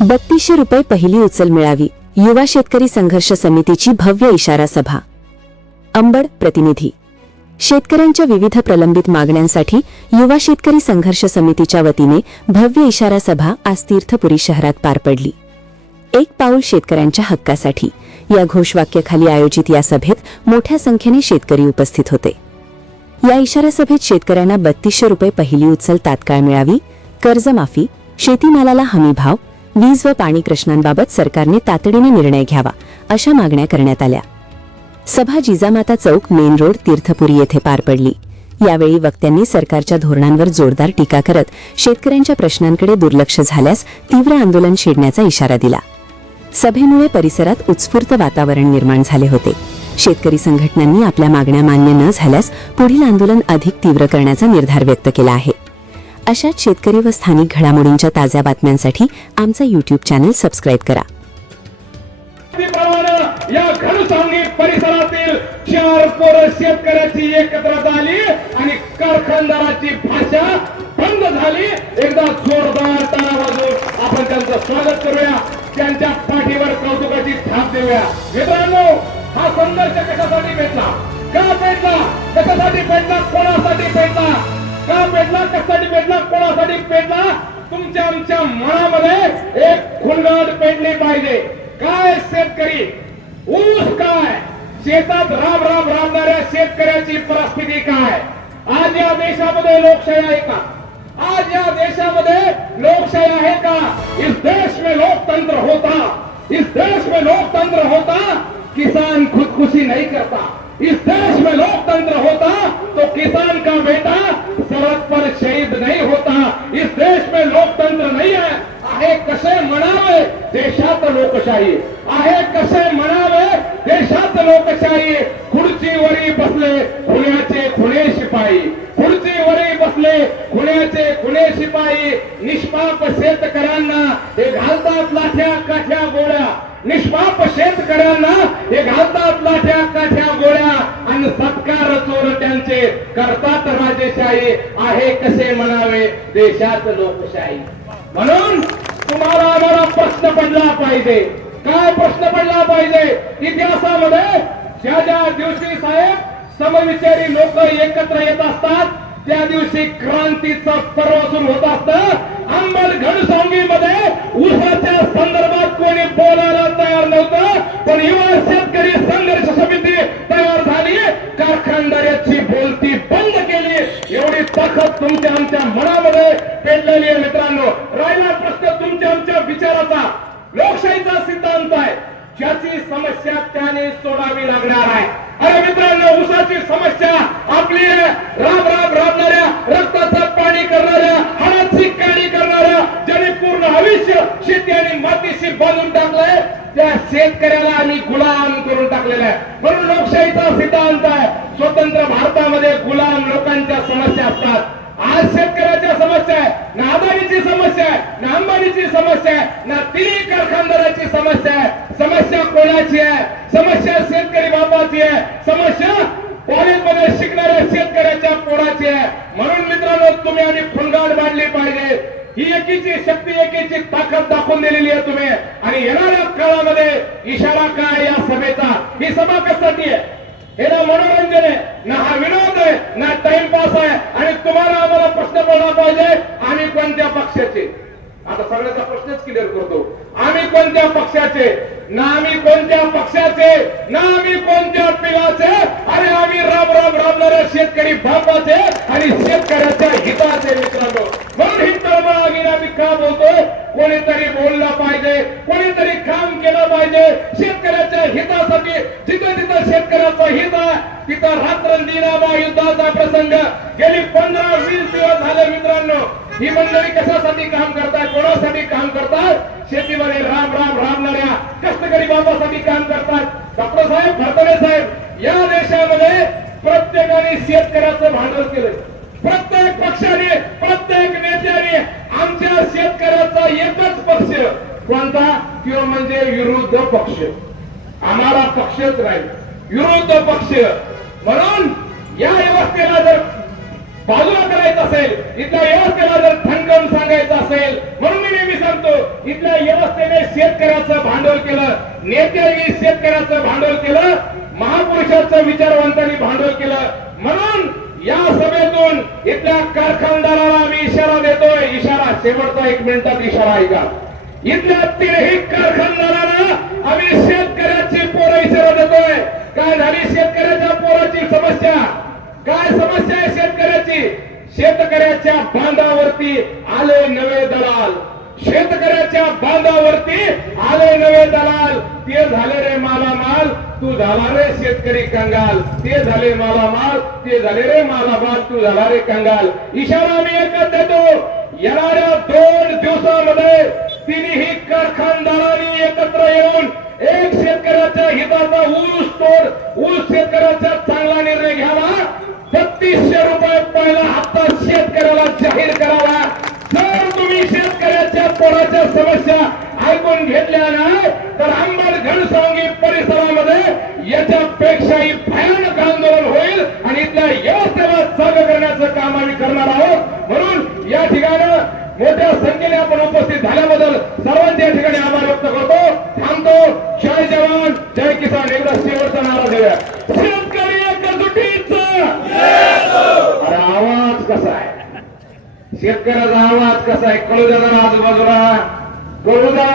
बत्तीसशे रुपये पहिली उचल मिळावी. युवा शेतकरी संघर्ष समितीची भव्य इशारा सभा. अंबड प्रतिनिधी. शेतकऱ्यांच्या विविध प्रलंबित मागण्यांसाठी युवा शेतकरी संघर्ष समितीच्या वतीने भव्य इशारा सभा आज तीर्थपुरी शहरात पार पडली. एक पाऊल शेतकऱ्यांच्या हक्कासाठी. या घोषवाक्याखाली आयोजित या सभेत मोठ्या संख्येने शेतकरी उपस्थित होते. या इशारा सभेत शेतकऱ्यांना बत्तीसशे रुपये पहिली उचल तात्काळ मिळावी कर्जमाफी शेतीमालाला हमीभाव वीज व पाणी प्रश्नांबाबत सरकारने तातडीने निर्णय घ्यावा अशा मागण्या करण्यात आल्या. सभा जिजामाता चौक मेन रोड तीर्थपुरी येथे पार पडली. यावेळी वक्त्यांनी सरकारच्या धोरणांवर जोरदार टीका करत शेतकऱ्यांच्या प्रश्नांकडे दुर्लक्ष झाल्यास तीव्र आंदोलन छेडण्याचा इशारा दिला. सभेमुळे परिसरात उत्स्फूर्त वातावरण निर्माण झाले होते. शेतकरी संघटनांनी आपल्या मागण्या मान्य न झाल्यास पुढील आंदोलन अधिक तीव्र करण्याचा निर्धार व्यक्त केला आहे. अशाच शेतकरी व स्थानिक घडामोडींच्या ताज्या बातम्यांसाठी आमचा युट्यूब चॅनल सबस्क्राईब करा. या घनसांगी परिसरातील चार पोरं शेतकऱ्याची एकत्र झाली आणि कारखानदाराची भाषा बंद झाली. एकदा जोरदार टाळा वाजवून आपण त्यांचं स्वागत करूया. त्यांच्या पाठीवर कौतुकाची थाप देऊया. मित्रांनो हा संघर्ष कशासाठी भेटला? का भेटला? कशासाठी भेटला? कशासाठी पेटला? कोणासाठी पेटला? तुमच्या आमच्या मनामध्ये एक खुणगाट पेटली पाहिजे. काय शेतकरी? ऊस काय? शेतात राब राब राबणाऱ्या शेतकऱ्याची परिस्थिती काय? आज या देशामध्ये लोकशाही आहे का? आज या देशामध्ये लोकशाही आहे का? इस देश में लोकतंत्र होता. इस देश में लोकतंत्र होता किसान खुदकुशी नहीं करता. इस देश में लोकतंत्र होता तो किसान का बेटा सरहद पर शहीद नहीं होता इस देश में लोकतंत्र नहीं है आहे कसे म्हणावे देशात लोकशाही आहे कसे म्हणावे देशात लोकशाही खुर्चीवरी बसले खुण्याचे खुणे शिपाई. खुर्चीवरी बसले खुण्याचे खुणे शिपाई. निष्पाप शेतकऱ्यांना हे घालतात लाठ्या काठ्या गोळ्या. निष्पाप शेतकऱ्यांना हे घालतात लाठ्या काठ्या गोळ्या. आणि सत्कार चोरट्यांचे करतात राजेशाही. आहे कसे म्हणावे देशात लोकशाही. म्हणून तुम्हाला आम्हाला प्रश्न पडला पाहिजे. काय प्रश्न पडला पाहिजे? इतिहासामध्ये ज्या ज्या दिवशी साहेब समविचारी लोक एकत्र येत असतात त्या दिवशी क्रांतीचा पर्व सुरू होत असत. अंबल घनसावंगीमध्ये उसाच्या संदर्भात कोणी बोलायला तयार नव्हतं पण युवा शेतकरी संघर्ष समिती तयार झाली. कारखानदाराची बोलती बंद केली. एवढी ताकद तुमच्या आमच्या मनामध्ये पेटलेली आहे मित्रांनो. राहिला प्रश्न तुमच्या आमच्या विचाराचा. लोकशाहीचा सिद्धांत आहे ज्याची समस्या त्याने सोडावी लागणार आहे अरे मित्रांनो उसाची समस्या आपली आहे. राब राब राबणाऱ्या रक्ताचा पाणी करणाऱ्या हाडाची काणी करणाऱ्या ज्याने पूर्ण आयुष्य शेती आणि मातीशी बांधून टाकलंय त्या शेतकऱ्याला आम्ही गुलाम करून टाकलेला आहे म्हणून लोकशाहीचा सिद्धांत आहे स्वतंत्र भारतामध्ये गुलाम लोकांच्या समस्या असतात आज शेतकऱ्याच्या समस्या आहे ना अदानीची समस्या आहे ना अंबानीची समस्या आहे ना तिन्ही कारखानदाराची समस्या आहे समस्या कोणाची आहे समस्या शेतकरी बाबाची आहे. समस्या कॉलेजमध्ये शिकणाऱ्या शेतकऱ्याच्या पोराची आहे. म्हणून मित्रांनो तुम्ही आणि फुलगाड मांडली पाहिजे. ही एकीची शक्ती एकीची ताकद दाखवून दिलेली आहे तुम्ही. आणि येणाऱ्या काळामध्ये इशारा काय या सभेचा? ही सभा कशासाठी आहे? हे ना मनोरंजन आहे ना हा विनोद आहे ना टाइमपास आहे. आणि तुम्हाला आम्हाला प्रश्न पडला पाहिजे आम्ही कोणत्या पक्षाचे? आता सगळ्याचा प्रश्नच क्लिअर करतो. आम्ही कोणत्या पक्षाचे? ना आम्ही कोणत्या पक्षाचे ना आम्ही कोणत्या पिलाचे अरे आम्ही राब राब राबणाऱ्या शेतकरी बापाचे आणि शेतकऱ्याच्या हिताचे मित्रांनो. म्हणून ही तळमळ आगीन आम्ही का बोलतोय? कोणीतरी बोललं पाहिजे कोणीतरी काम केलं पाहिजे. शेतकऱ्याच्या हितासाठी जिथं जिथं शेतकऱ्याचं हित आहे तिथं रात्र दिनाबा युद्धाचा प्रसंग. गेली पंधरा वीस दिवस झाले मित्रांनो. ही मंडळी कशासाठी काम करतात कोणासाठी काम करतात शेतीमध्ये राम राम राबणाऱ्या कष्टकरी बाबासाठी काम करतात डॉक्टर साहेब भरतडे साहेब या देशामध्ये प्रत्येकाने शेतकऱ्याचं भांडवल केलंय. प्रत्येक पक्षाने प्रत्येक नेत्याने आमच्या शेतकऱ्याचा एकच पक्ष. कोणता? किंवा म्हणजे विरुद्ध पक्ष. आम्हाला पक्षच राहील. विरुद्ध पक्ष. म्हणून या व्यवस्थेला जर बाजूला करायचं असेल इथल्या व्यवस्थेला जर ठणकावून सांगायचं असेल म्हणून मी नेहमी सांगतो इथल्या व्यवस्थेने शेतकऱ्याचं भांडवल केलं नेत्यांनी शेतकऱ्याचं भांडवल केलं महापुरुषाचं विचारवंतांनी भांडवल केलं. म्हणून या सभेतून इथल्या कारखानदाराला आम्ही इशारा देतोय इशारा शेवटचा एक मिनिटात इशारा ऐका. इथल्या तीनही कारखानदारांना आम्ही शेतकऱ्याची पोरं इशारा देतोय. काय झाली शेतकऱ्याच्या पोराची समस्या? काय समस्या आहे शेतकऱ्याची? शेतकऱ्याच्या बांधावरती आले नवे दलाल. शेतकऱ्याच्या बांधावरती आले नवे दलाल. ते झाले रे मालामाल तू झाला रे शेतकरी कंगाल. ते झाले मालामाल ते झाले रे मालामाल तू झाला रे कंगाल. इशारा मी एकच देतो येणाऱ्या दोन दिवसामध्ये तिन्ही कारखानदारांनी एकत्र येऊन एक शेतकऱ्याच्या हिताचा ऊस तोड ऊस शेतकऱ्याचा चांगला निर्णय घ्यावा. बत्तीसशे रुपये पहिला हप्ता शेतकऱ्याला जाहीर करावा. जर तुम्ही शेतकऱ्याच्या पोराच्या समस्या ऐकून घेतल्या ना तर अंबड घनसावंगी परिसरामध्ये याच्यापेक्षाही भयानक आंदोलन होईल आणि इथल्या व्यवस्थेला जाग करण्याचं काम आम्ही करणार आहोत म्हणून या ठिकाणी मोठ्या संख्येने आपण उपस्थित झाल्याबद्दल सर्वांचे या ठिकाणी आभार व्यक्त करतो थांबतो जय जवान जय किसान एकदा शेवटचा नारा देऊया. शेतकरी अरे आवाज कसा आहे? शेतकऱ्याचा आवाज कसा आहे? कळू द्या आजूबाजूला. कळू द्या.